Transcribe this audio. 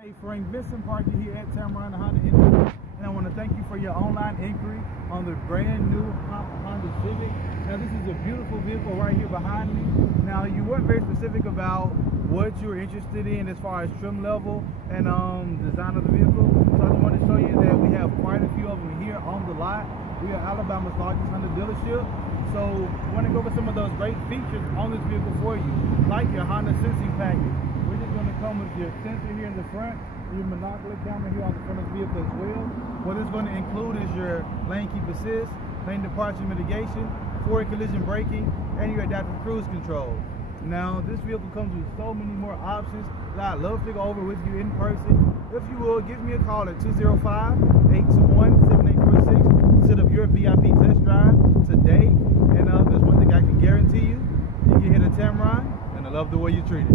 Hey Frank, Vincent Parker here at Tameron, the Honda Industry, and I want to thank you for your online inquiry on the brand new Honda Civic. Now this is a beautiful vehicle right here behind me. Now you weren't very specific about what you're interested in as far as trim level and design of the vehicle, so I just want to show you that we have quite a few of them here on the lot. We are Alabama's largest Honda dealership, so I want to go over some of those great features on this vehicle for you, like your Honda sensing package. We're just going to come with your sensor here in the front, your monocular camera here on the front of the vehicle as well. What it's going to include is your lane keep assist, lane departure mitigation, forward collision braking, and your adaptive cruise control. Now this vehicle comes with so many more options that I'd love to go over with you in person. If you will, give me a call at 205-821-7846. Set up your VIP test drive today, and there's one thing I can guarantee you: you can hit a Tameron, and I love the way you treat it.